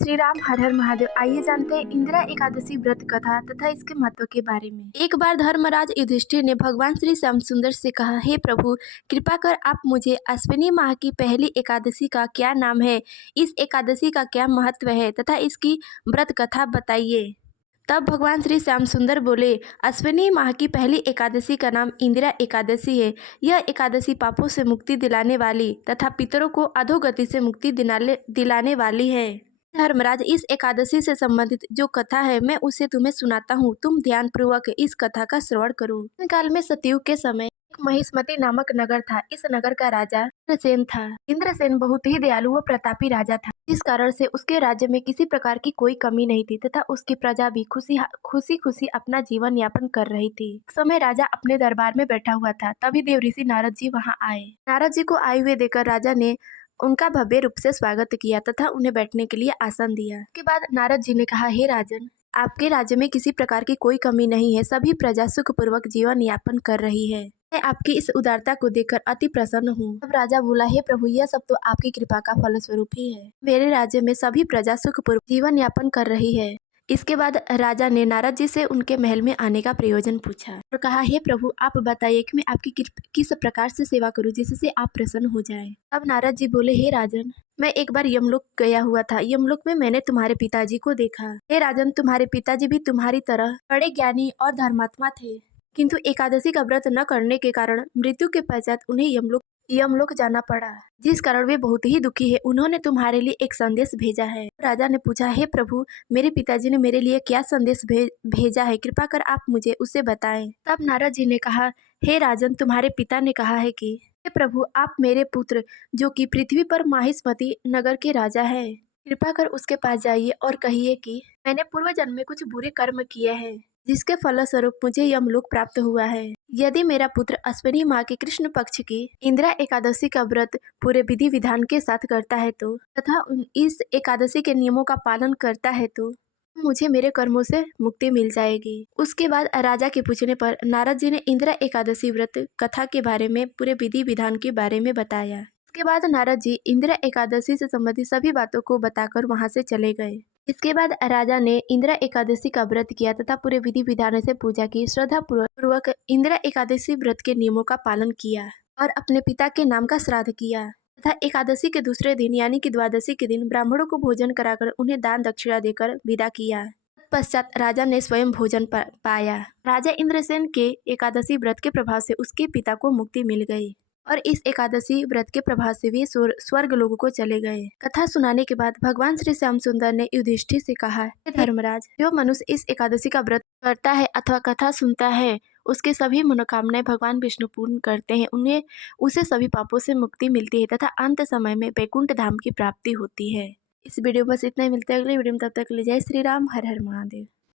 श्री राम हर हर महादेव। आइए जानते हैं इंदिरा एकादशी व्रत कथा तथा इसके महत्व के बारे में। एक बार धर्मराज युधिष्ठिर ने भगवान श्री श्याम सुंदर से कहा, हे प्रभु, कृपा कर आप मुझे अश्विनी माह की पहली एकादशी का क्या नाम है, इस एकादशी का क्या महत्व है तथा इसकी व्रत कथा बताइए। तब भगवान श्री श्याम सुंदर बोले, अश्विनी माह की पहली एकादशी का नाम इंदिरा एकादशी है। यह एकादशी पापों से मुक्ति दिलाने वाली तथा पितरों को अधोगति से मुक्ति दिलाने वाली है। धर्मराज, इस एकादशी से संबंधित जो कथा है मैं उसे तुम्हें सुनाता हूँ, तुम ध्यान पूर्वक इस कथा का श्रवण करो। काल में सतयुग के समय एक महिष्मति नामक नगर था। इस नगर का राजा इंद्रसेन था। इंद्रसेन बहुत ही दयालु व प्रतापी राजा था, जिस कारण से उसके राज्य में किसी प्रकार की कोई कमी नहीं थी तथा उसकी प्रजा भी खुशी खुशी अपना जीवन यापन कर रही थी। समय राजा अपने दरबार में बैठा हुआ था, तभी देवऋषि नारद जी वहाँ आए। नारद जी को आए हुए देखकर राजा ने उनका भव्य रूप से स्वागत किया तथा उन्हें बैठने के लिए आसन दिया। उसके बाद नारद जी ने कहा, हे राजन, आपके राज्य में किसी प्रकार की कोई कमी नहीं है, सभी प्रजा सुखपूर्वक जीवन यापन कर रही है। मैं आपकी इस उदारता को देखकर अति प्रसन्न हूँ। अब राजा बोला, हे प्रभु, यह सब तो आपकी कृपा का फलस्वरूप ही है। मेरे राज्य में सभी प्रजा सुखपूर्वक जीवन यापन कर रही है। इसके बाद राजा ने नारद जी से उनके महल में आने का प्रयोजन पूछा और कहा, हे प्रभु, आप बताइए कि मैं आपकी किस प्रकार से सेवा करूं जिससे आप प्रसन्न हो जाएं। अब नारद जी बोले, हे राजन, मैं एक बार यमलोक गया हुआ था। यमलोक में मैंने तुम्हारे पिताजी को देखा। हे राजन, तुम्हारे पिताजी भी तुम्हारी तरह बड़े ज्ञानी और धर्मात्मा थे, किंतु एकादशी का व्रत न करने के कारण मृत्यु के पश्चात उन्हें यमलोक जाना पड़ा, जिस कारण वे बहुत ही दुखी है। उन्होंने तुम्हारे लिए एक संदेश भेजा है। राजा ने पूछा, हे प्रभु, मेरे पिताजी ने मेरे लिए क्या संदेश भेजा है, कृपा कर आप मुझे उसे बताएं। तब नारद जी ने कहा, हे राजन, तुम्हारे पिता ने कहा है कि हे प्रभु, आप मेरे पुत्र, जो कि पृथ्वी पर महिष्मति नगर के राजा है, कृपा कर उसके पास जाइए और कहिए कि मैंने पूर्व जन्म में कुछ बुरे कर्म किए हैं, जिसके फलस्वरूप मुझे यमलोक प्राप्त हुआ है। यदि मेरा पुत्र अश्विनी माह के कृष्ण पक्ष की इंदिरा एकादशी का व्रत पूरे विधि विधान के साथ करता है तो तथा इस एकादशी के नियमों का पालन करता है तो मुझे मेरे कर्मों से मुक्ति मिल जाएगी। उसके बाद राजा के पूछने पर नारद जी ने इंदिरा एकादशी व्रत कथा के बारे में पूरे विधि विधान के बारे में बताया। इसके बाद नारद जी इंदिरा एकादशी से संबंधित सभी बातों को बताकर वहां से चले गए। इसके बाद राजा ने इंदिरा एकादशी का व्रत किया तथा पूरे विधि विधान से पूजा की। श्रद्धा पूर्वक इंदिरा एकादशी व्रत के नियमों का पालन किया और अपने पिता के नाम का श्राद्ध किया तथा एकादशी के दूसरे दिन यानी कि द्वादशी के दिन ब्राह्मणों को भोजन कराकर उन्हें दान दक्षिणा देकर विदा किया। पश्चात राजा ने स्वयं भोजन पाया। राजा इंद्रसेन के एकादशी व्रत के प्रभाव से उसके पिता को मुक्ति मिल गई और इस एकादशी व्रत के प्रभाव से वे स्वर्ग लोगों को चले गए। कथा सुनाने के बाद भगवान श्री श्याम सुंदर ने युधिष्ठिर से कहा, हे धर्मराज, जो मनुष्य इस एकादशी का व्रत करता है अथवा कथा सुनता है, उसके सभी मनोकामनाएं भगवान विष्णु पूर्ण करते हैं। उसे सभी पापों से मुक्ति मिलती है तथा अंत समय में वैकुंठ धाम की प्राप्ति होती है। इस वीडियो में बस इतना ही। मिलते हैं अगले वीडियो में, तब तक के लिए जय श्री राम, हर हर महादेव।